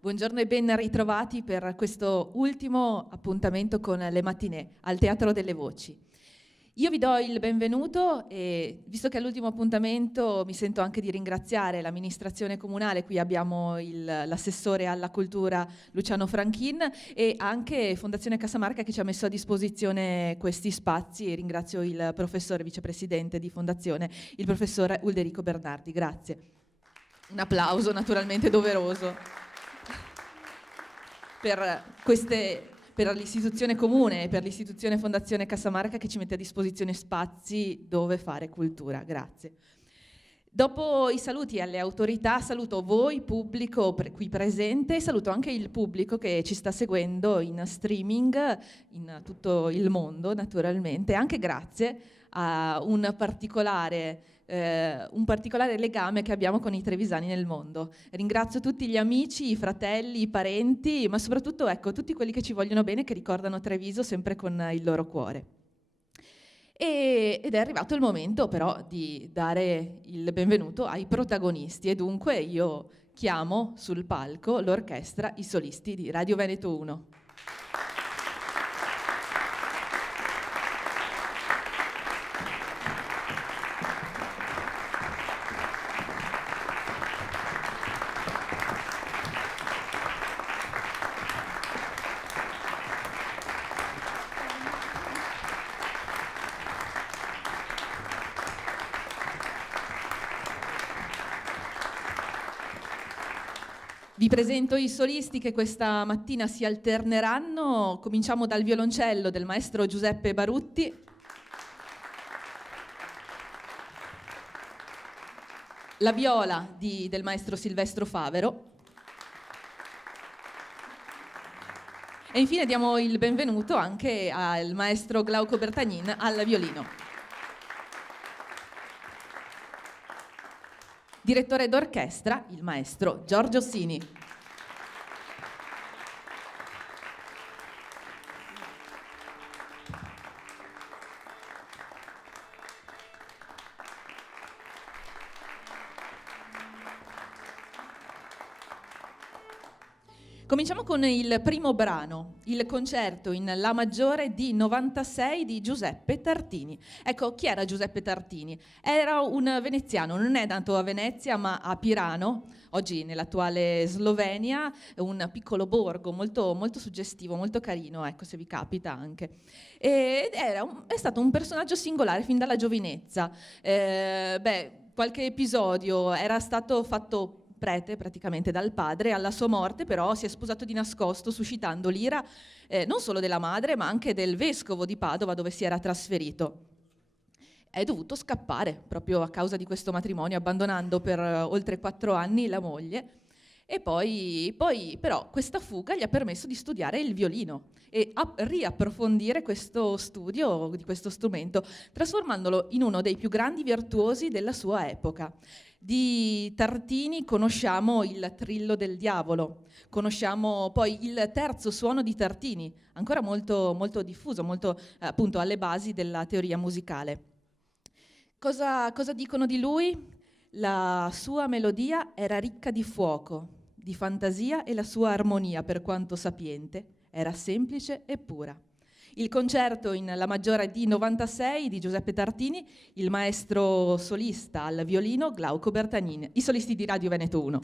Buongiorno e ben ritrovati per questo ultimo appuntamento con le mattinée al Teatro delle Voci. Io vi do il benvenuto e, visto che è l'ultimo appuntamento, mi sento anche di ringraziare l'amministrazione comunale. Qui abbiamo l'assessore alla cultura Luciano Franchin e anche Fondazione Casamarca che ci ha messo a disposizione questi spazi, e ringrazio il professore vicepresidente di Fondazione, il professor Ulderico Bernardi. Grazie. Un applauso naturalmente doveroso per l'istituzione comune e per l'istituzione Fondazione Casamarca che ci mette a disposizione spazi dove fare cultura. Grazie. Dopo i saluti alle autorità, saluto voi, pubblico qui presente, e saluto anche il pubblico che ci sta seguendo in streaming in tutto il mondo, naturalmente, anche grazie a un particolare legame che abbiamo con i trevisani nel mondo. Ringrazio tutti gli amici, i fratelli, i parenti, ma soprattutto tutti quelli che ci vogliono bene, che ricordano Treviso sempre con il loro cuore. Ed è arrivato il momento però di dare il benvenuto ai protagonisti, e dunque io chiamo sul palco l'orchestra I Solisti di Radio Veneto 1. Vi presento i solisti che questa mattina si alterneranno. Cominciamo dal violoncello del maestro Giuseppe Barutti. La viola del maestro Silvestro Favero. E infine diamo il benvenuto anche al maestro Glauco Bertagnin al violino. Direttore d'orchestra, il maestro Giorgio Sini. Cominciamo con il primo brano, il concerto in La maggiore di 96 di Giuseppe Tartini. Ecco, chi era Giuseppe Tartini? Era un veneziano, non è nato a Venezia ma a Pirano, oggi nell'attuale Slovenia, un piccolo borgo molto, molto suggestivo, molto carino, ecco, se vi capita anche. È stato un personaggio singolare fin dalla giovinezza. Qualche episodio era stato fatto prete praticamente dal padre. Alla sua morte però si è sposato di nascosto, suscitando l'ira non solo della madre ma anche del vescovo di Padova, dove si era trasferito. È dovuto scappare proprio a causa di questo matrimonio, abbandonando per oltre 4 anni la moglie, e poi però questa fuga gli ha permesso di studiare il violino e riapprofondire questo studio di questo strumento, trasformandolo in uno dei più grandi virtuosi della sua epoca. Di Tartini conosciamo il Trillo del Diavolo, conosciamo poi il terzo suono di Tartini, ancora molto, molto diffuso, molto appunto alle basi della teoria musicale. Cosa dicono di lui? La sua melodia era ricca di fuoco, di fantasia, e la sua armonia, per quanto sapiente, era semplice e pura. Il concerto in La maggiore di 96 di Giuseppe Tartini, il maestro solista al violino Glauco Bertagnin, i solisti di Radio Veneto 1.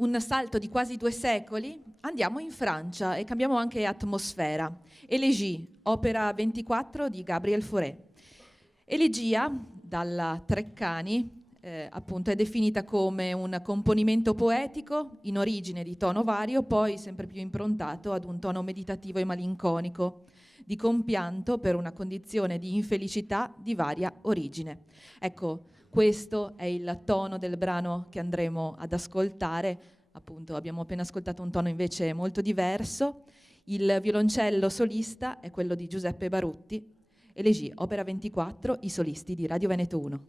un salto di quasi 2 secoli, andiamo in Francia e cambiamo anche atmosfera. Elegie, opera 24 di Gabriel Fauré. Elegia, dalla Treccani, appunto è definita come un componimento poetico in origine di tono vario, poi sempre più improntato ad un tono meditativo e malinconico, di compianto per una condizione di infelicità di varia origine. Ecco, questo è il tono del brano che andremo ad ascoltare. Appunto, abbiamo appena ascoltato un tono invece molto diverso. Il violoncello solista è quello di Giuseppe Barutti. Elegie, opera 24, i solisti di Radio Veneto 1.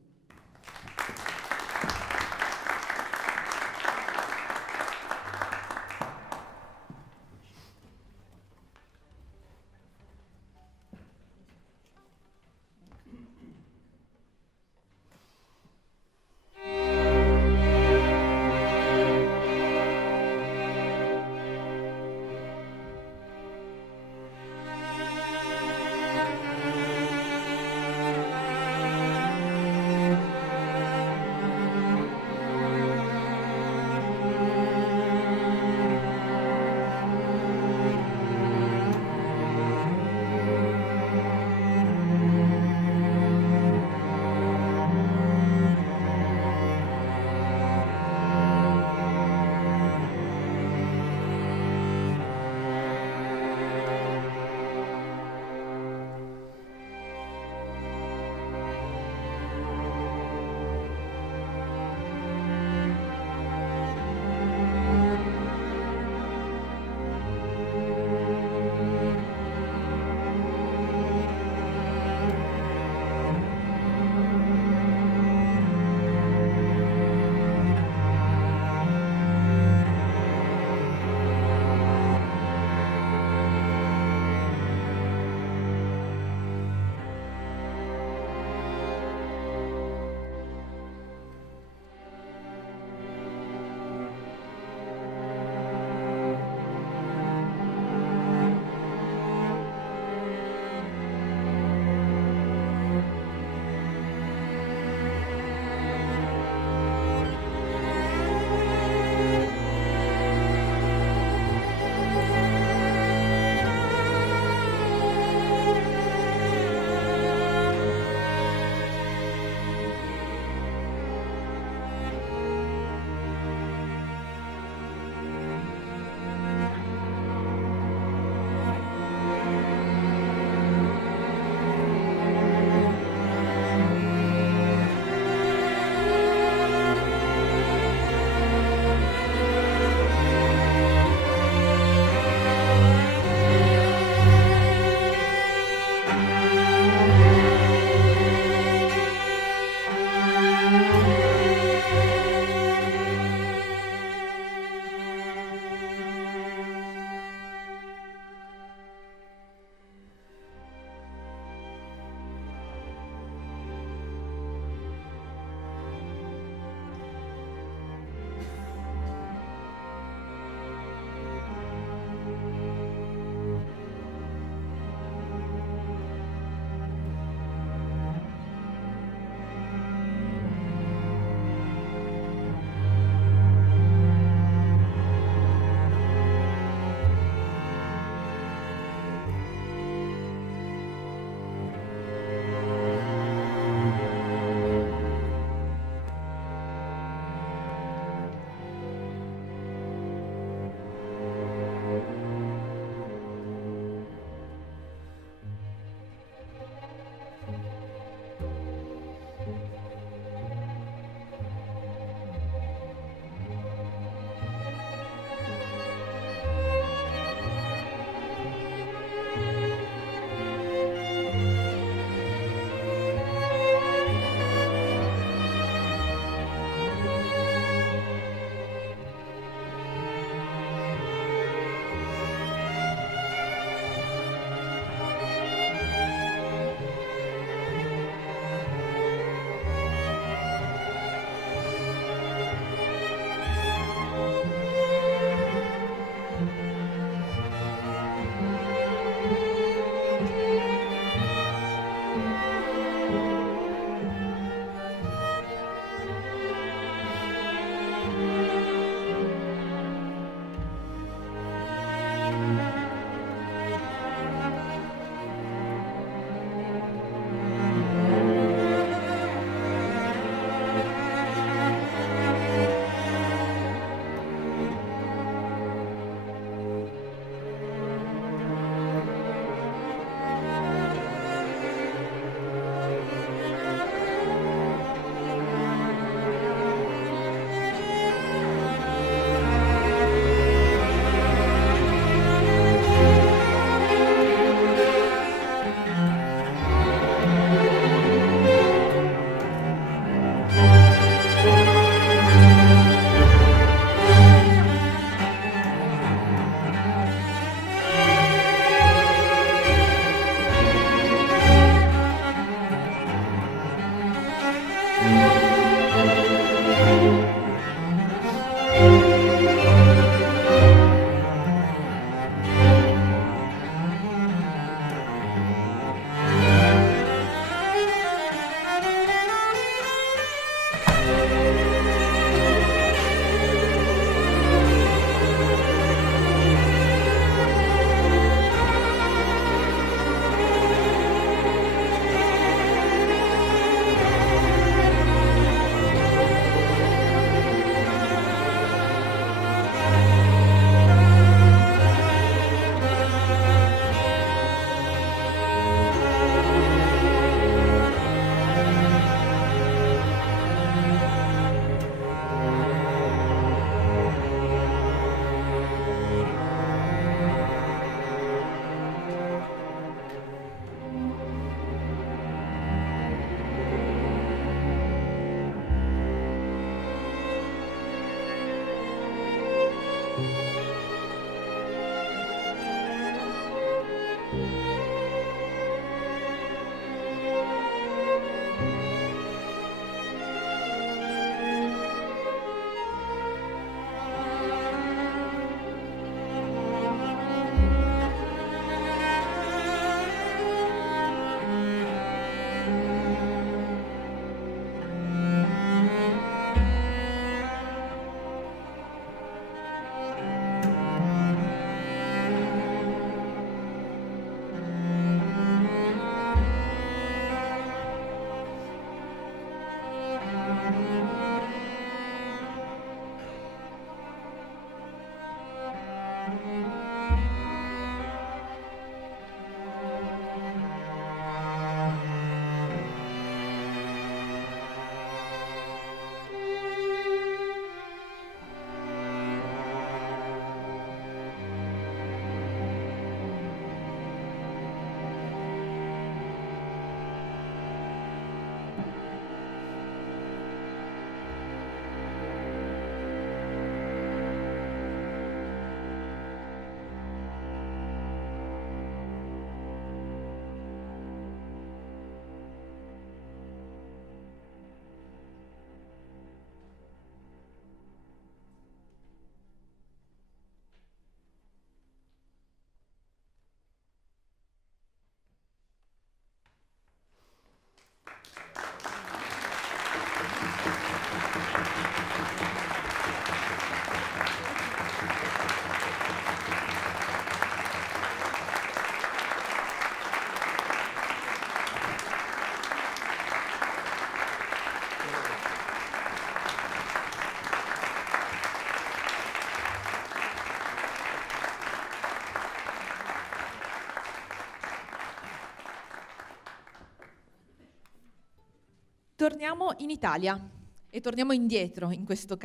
Torniamo in Italia e torniamo indietro in questo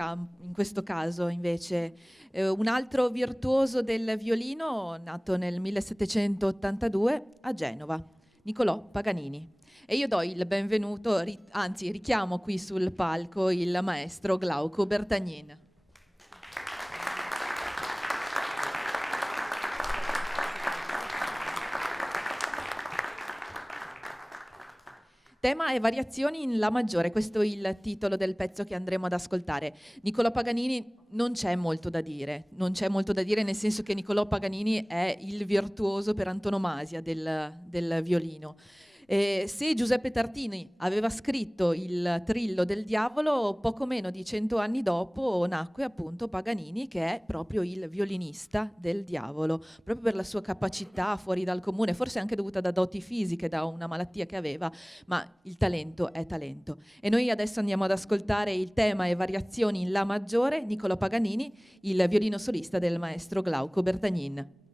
caso invece. Un altro virtuoso del violino nato nel 1782 a Genova, Niccolò Paganini. E io do il benvenuto, anzi richiamo qui sul palco il maestro Glauco Bertagnin. Tema e variazioni in La maggiore, questo è il titolo del pezzo che andremo ad ascoltare. Niccolò Paganini non c'è molto da dire, nel senso che Niccolò Paganini è il virtuoso per antonomasia del violino. Se Giuseppe Tartini aveva scritto il Trillo del Diavolo, poco meno di 100 anni dopo nacque appunto Paganini, che è proprio il violinista del diavolo, proprio per la sua capacità fuori dal comune, forse anche dovuta da doti fisiche, da una malattia che aveva, ma il talento è talento. E noi adesso andiamo ad ascoltare il tema e variazioni in La maggiore, Niccolò Paganini, il violino solista del maestro Glauco Bertagnin.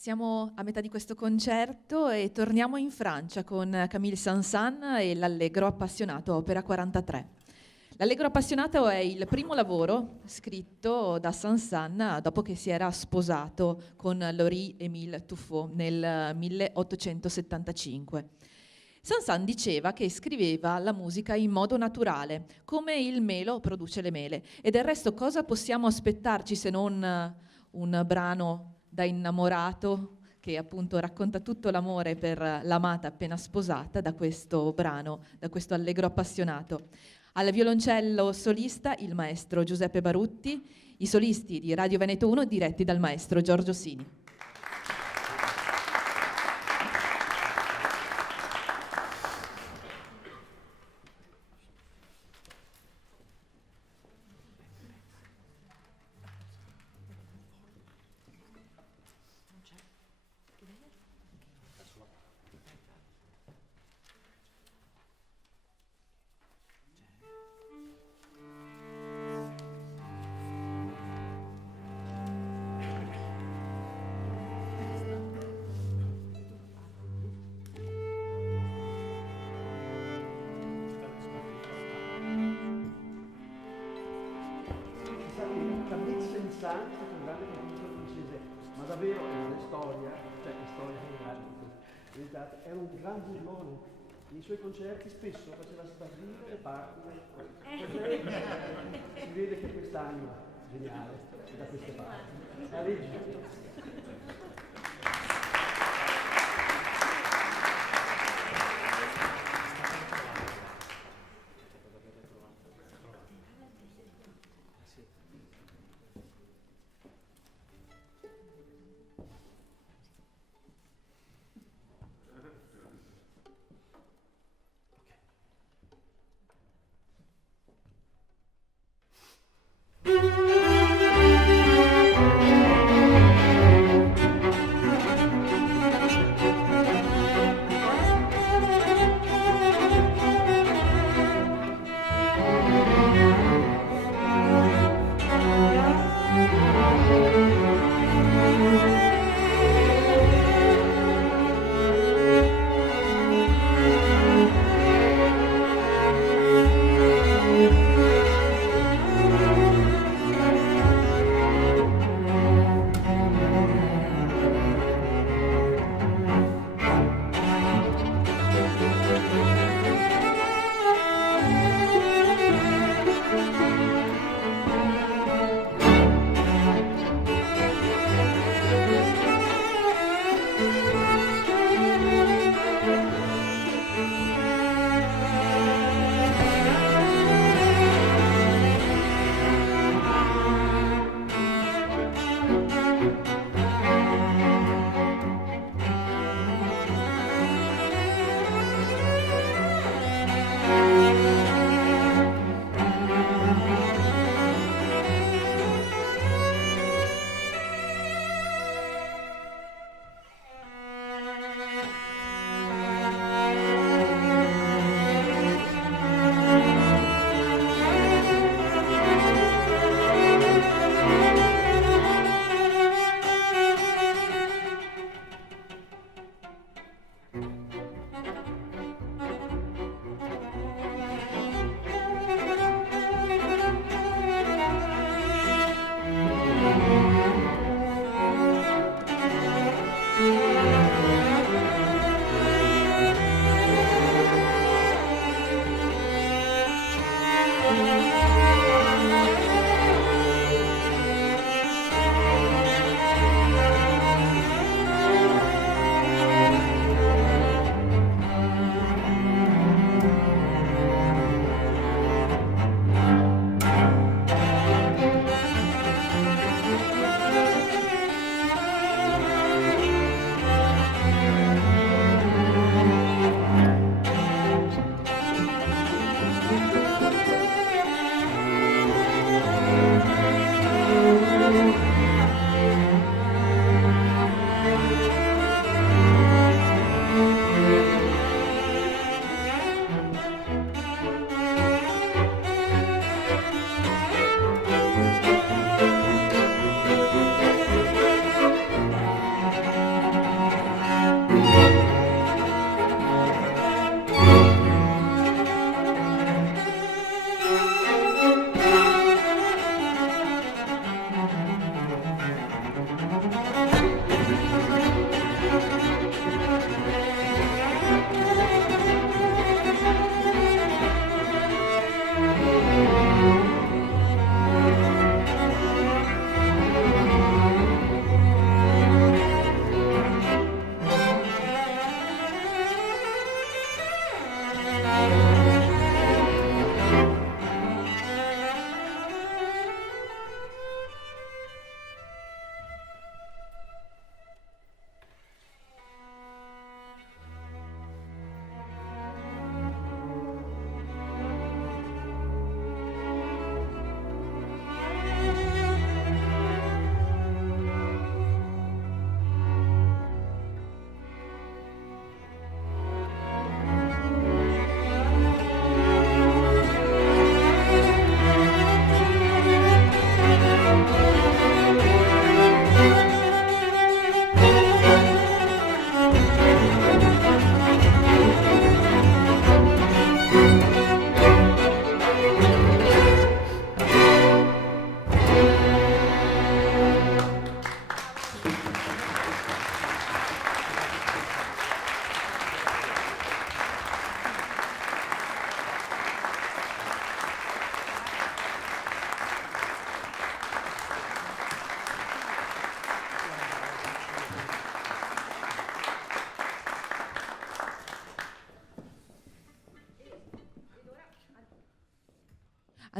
Siamo a metà di questo concerto e torniamo in Francia con Camille Saint-Saëns e l'Allegro appassionato, opera 43. L'Allegro appassionato è il primo lavoro scritto da Saint-Saëns dopo che si era sposato con Laurie-Émile Tuffaut nel 1875. Saint-Saëns diceva che scriveva la musica in modo naturale, come il melo produce le mele. E del resto cosa possiamo aspettarci se non un brano da innamorato che appunto racconta tutto l'amore per l'amata appena sposata da questo brano, da questo Allegro appassionato. Al violoncello solista il maestro Giuseppe Barutti, i solisti di Radio Veneto 1 diretti dal maestro Giorgio Sini. Saint-Saëns è un grande compositore francese, ma davvero è una storia, cioè la storia è un gran burlone. Nei suoi concerti spesso faceva sparire le parti, si vede che quest'anima geniale è da queste parti. La legge.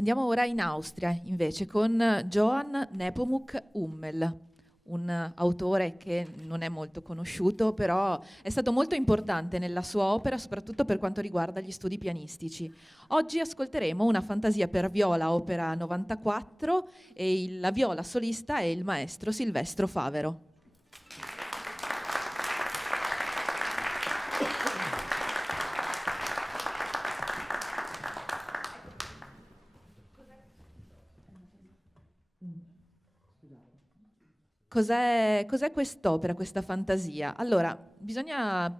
Andiamo ora in Austria, invece, con Johann Nepomuk Hummel, un autore che non è molto conosciuto, però è stato molto importante nella sua opera, soprattutto per quanto riguarda gli studi pianistici. Oggi ascolteremo una fantasia per viola, opera 94, e la viola solista è il maestro Silvestro Favero. Cos'è quest'opera, questa fantasia? Allora, bisogna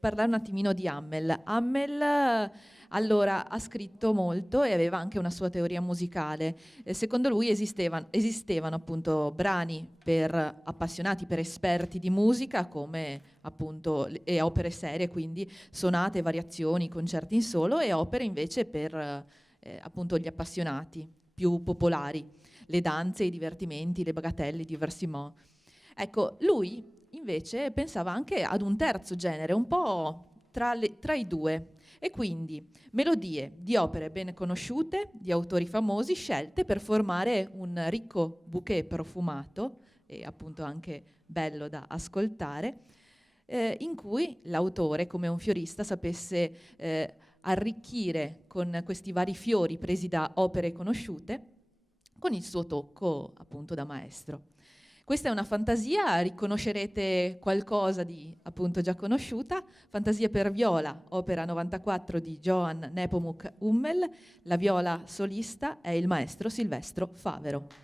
parlare un attimino di Hummel. Hummel allora ha scritto molto e aveva anche una sua teoria musicale. Secondo lui esistevano appunto brani per appassionati, per esperti di musica, come appunto e opere serie, quindi sonate, variazioni, concerti in solo, e opere invece per appunto gli appassionati più popolari, le danze, i divertimenti, le bagatelle, i diversimots. Ecco, lui invece pensava anche ad un terzo genere, un po' tra i due, e quindi melodie di opere ben conosciute, di autori famosi, scelte per formare un ricco bouquet profumato e appunto anche bello da ascoltare, in cui l'autore, come un fiorista, sapesse arricchire con questi vari fiori presi da opere conosciute, con il suo tocco appunto da maestro. Questa è una fantasia, riconoscerete qualcosa di appunto già conosciuta, fantasia per viola, opera 94 di Johann Nepomuk Hummel, la viola solista è il maestro Silvestro Favero.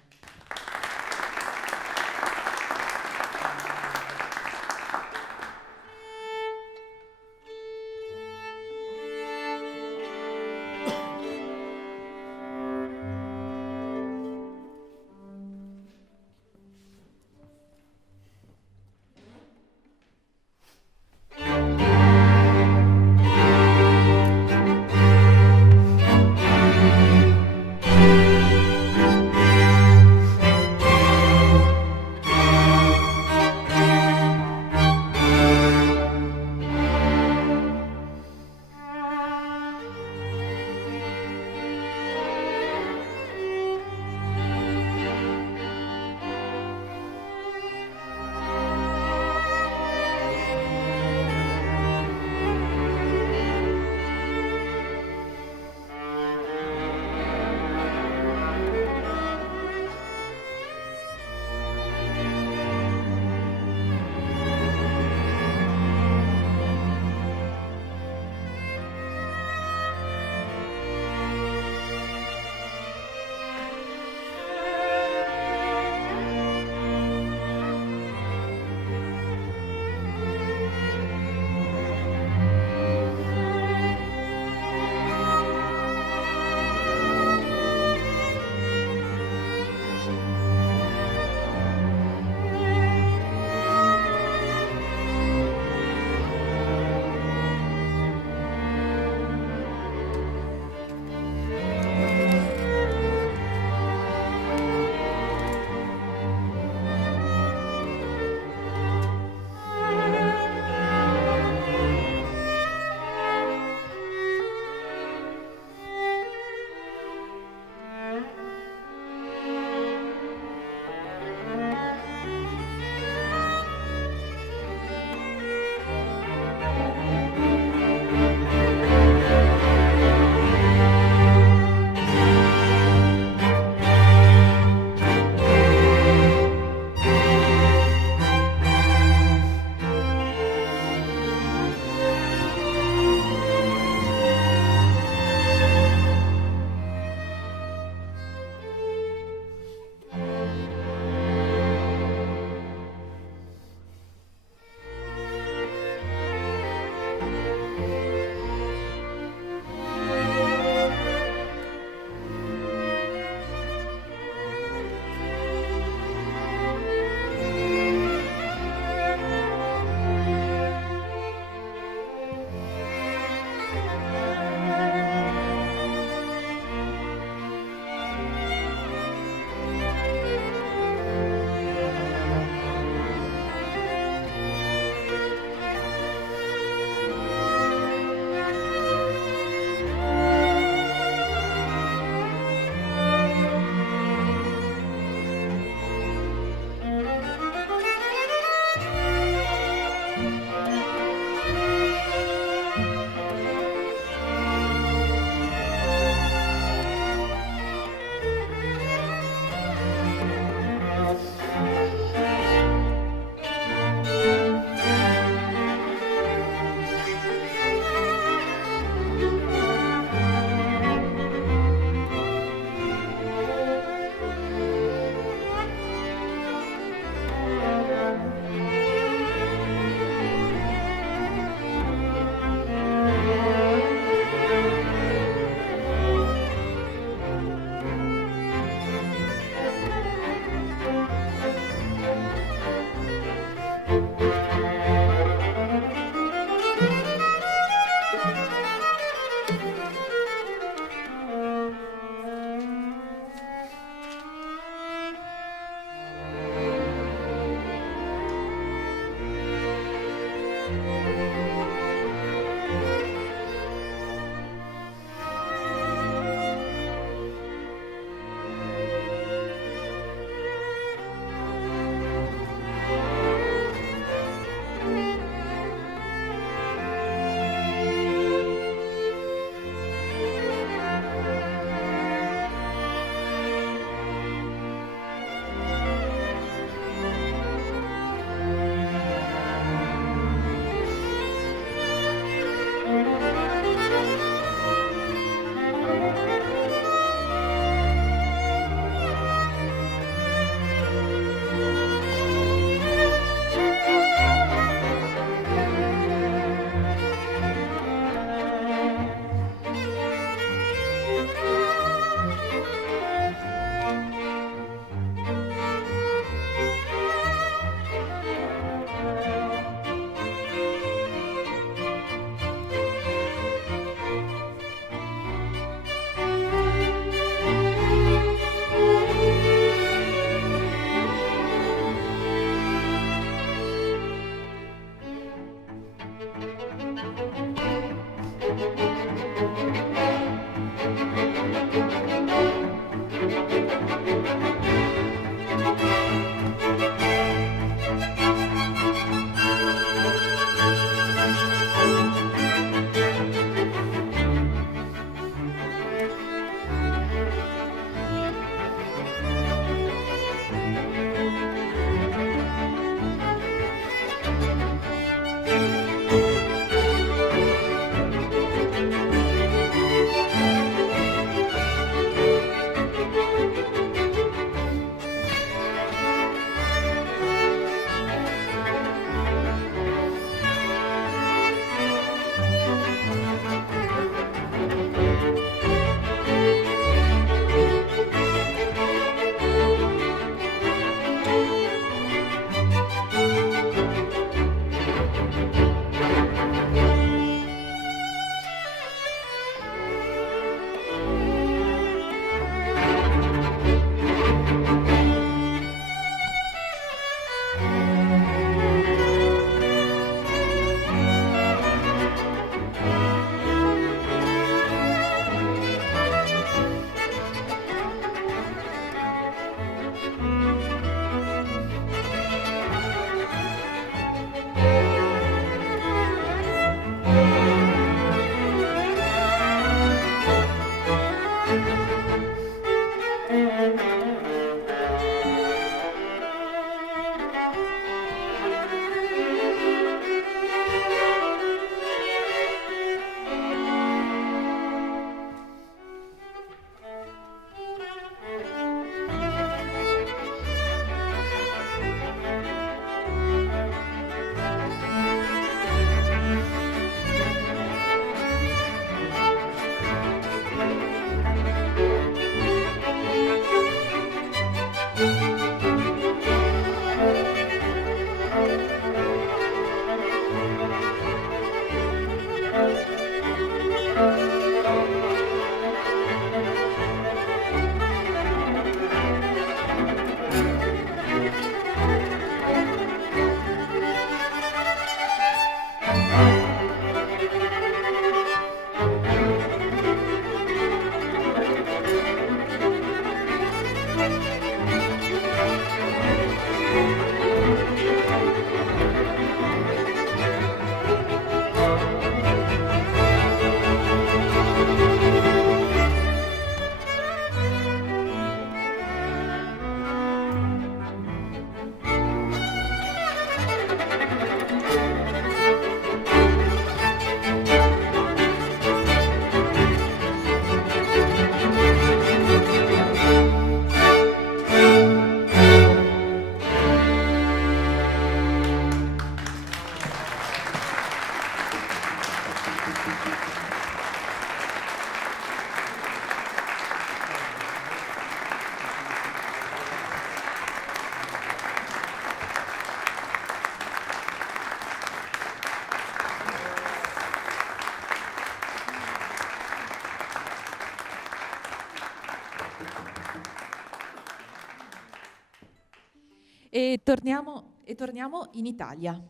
E torniamo in Italia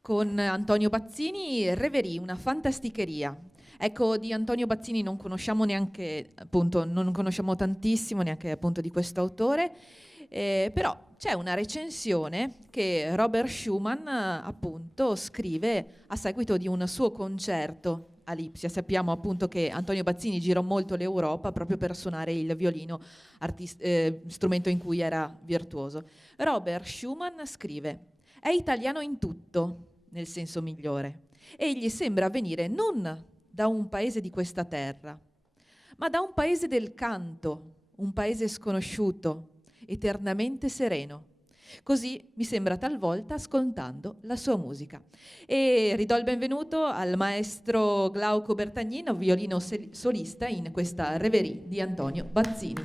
con Antonio Bazzini, Reverie, una fantasticheria. Ecco, di Antonio Bazzini non conosciamo neanche, appunto, non conosciamo tantissimo neanche appunto di questo autore, però c'è una recensione che Robert Schumann appunto scrive a seguito di un suo concerto a Lipsia. Sappiamo appunto che Antonio Bazzini girò molto l'Europa proprio per suonare il violino, strumento in cui era virtuoso. Robert Schumann scrive: è italiano in tutto, nel senso migliore. Egli sembra venire non da un paese di questa terra, ma da un paese del canto, un paese sconosciuto, eternamente sereno. Così mi sembra talvolta ascoltando la sua musica. E ridò il benvenuto al maestro Glauco Bertagnin, violino solista in questa Reverie di Antonio Bazzini.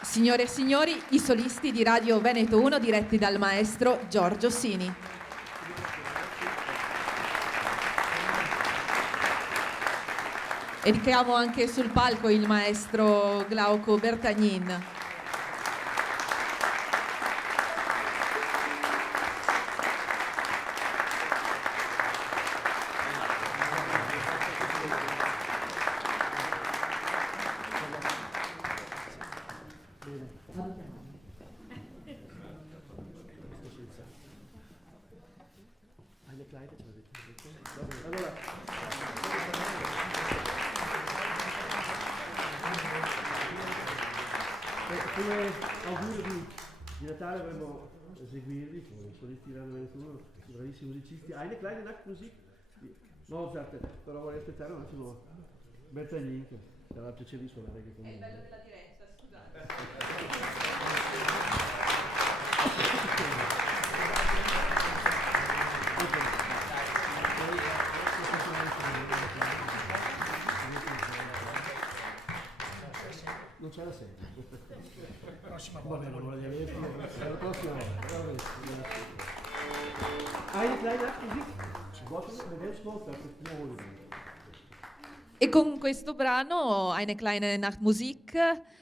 Signore e signori, i solisti di Radio Veneto 1 diretti dal maestro Giorgio Sini. E richiamo anche sul palco il maestro Glauco Bertagnin. slide ce l'avete? Allora, come augurio di Natale vorremmo eseguirvi con i solisti di Rano Veneto, bravissimi musicisti, Eine kleine Nachtmusik di Mozart, però vorrei aspettare un attimo Bertolini, che sarà piacere di suonare anche con È noi. il bello della diretta, scusate. Non c'è la serie. Prossima Va volta. bene, non voglio avere più. La prossima volta. Va bene. Eine kleine Nachtmusik. Gottlieb Medelsdorf, das ist wohl. E con questo brano, Eine kleine Nachtmusik,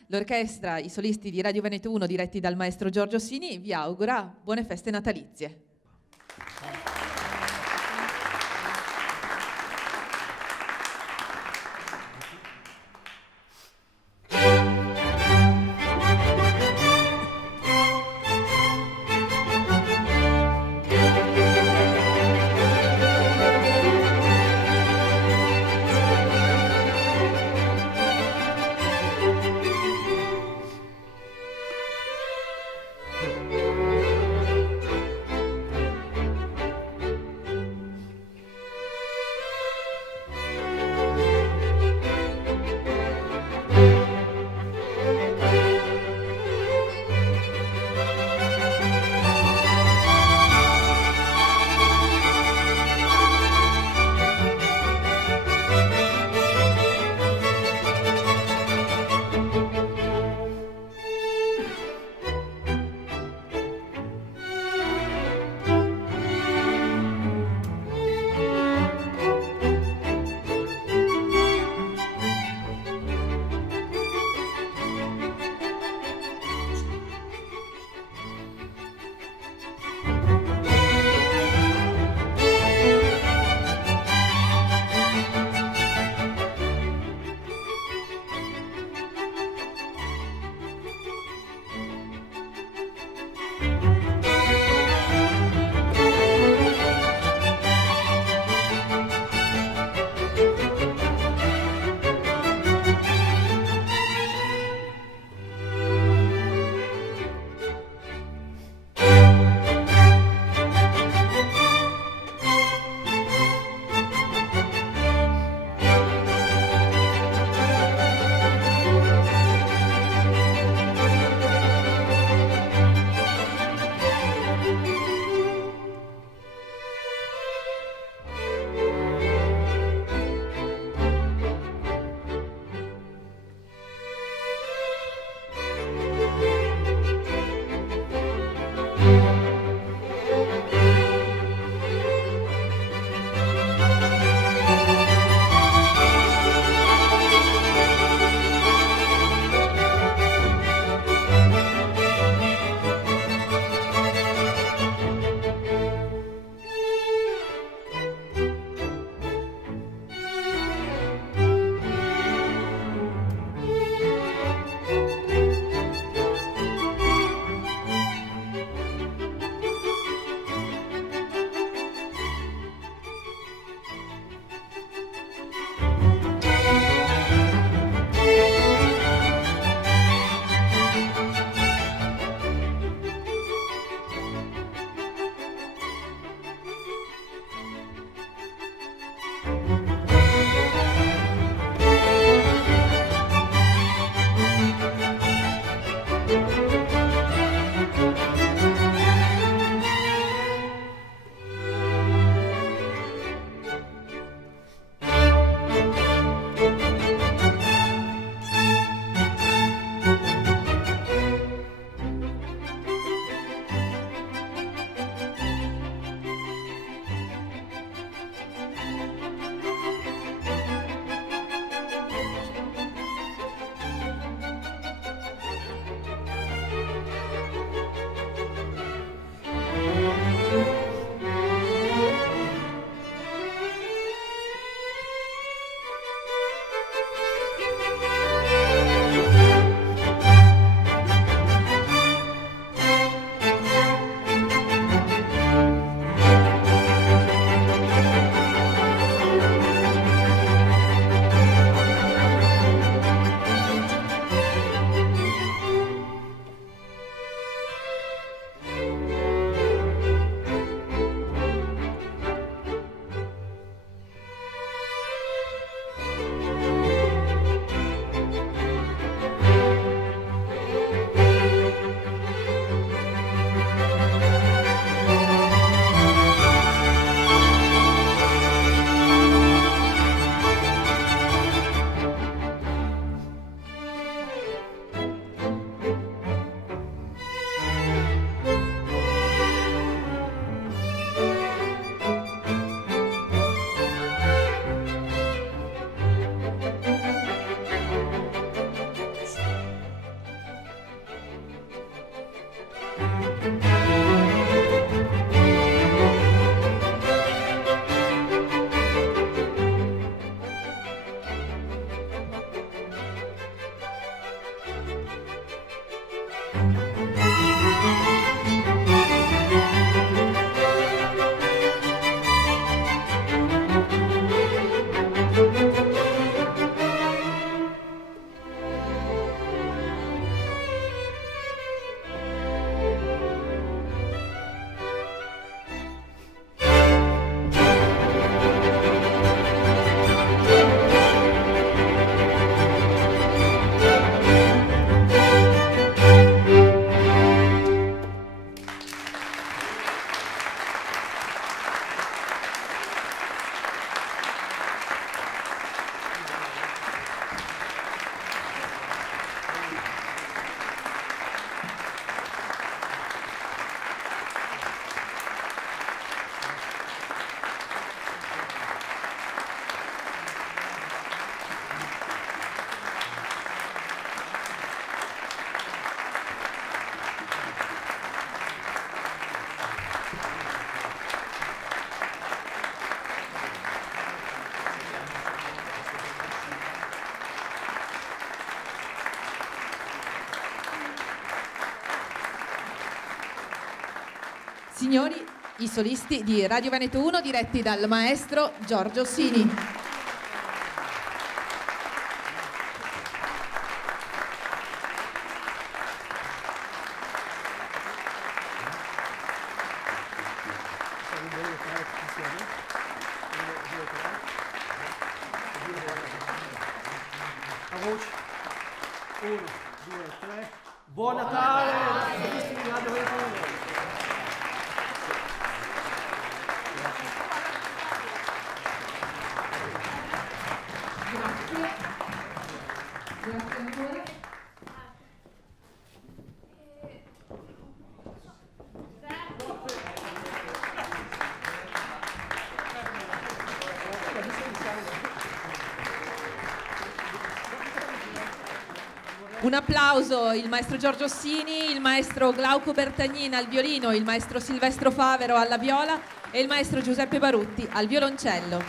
l'orchestra, i solisti di Radio Veneto 1 diretti dal maestro Giorgio Sini vi augura buone feste natalizie. Signori, i solisti di Radio Veneto 1 diretti dal maestro Giorgio Sini. A voce. 1, 2, 3. Buon Natale! Solisti di Radio Veneto 1. Grazie ancora. Un applauso, il maestro Giorgio Sini, il maestro Glauco Bertagnina al violino, il maestro Silvestro Favero alla viola e il maestro Giuseppe Barutti al violoncello.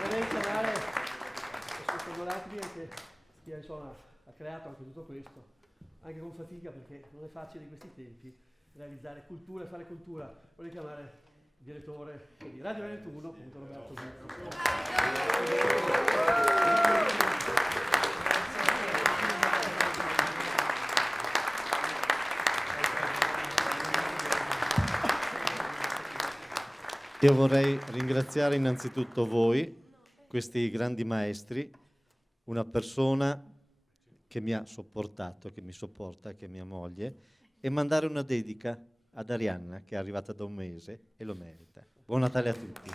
Vorrei chiamare Donato che insomma, ha creato anche tutto questo, anche con fatica perché non è facile in questi tempi realizzare cultura e fare cultura. Vorrei chiamare il direttore di Radio Veneto 1, appunto Roberto Zuppo. Io vorrei ringraziare innanzitutto voi, questi grandi maestri, una persona che mi ha sopportato, che mi sopporta, che è mia moglie, e mandare una dedica ad Arianna, che è arrivata da un mese e lo merita. Buon Natale a tutti.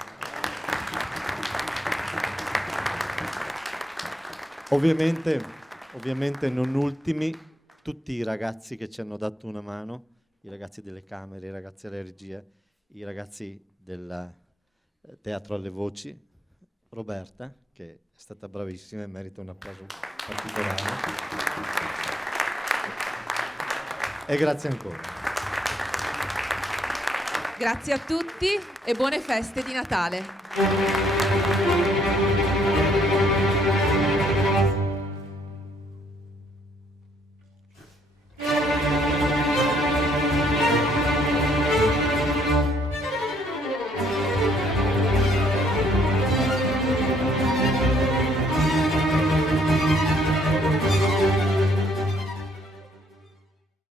Ovviamente non ultimi tutti i ragazzi che ci hanno dato una mano, i ragazzi delle camere, i ragazzi della regia, i ragazzi del Teatro alle Voci, Roberta, che è stata bravissima e merita un applauso particolare. E grazie ancora. Grazie a tutti e buone feste di Natale.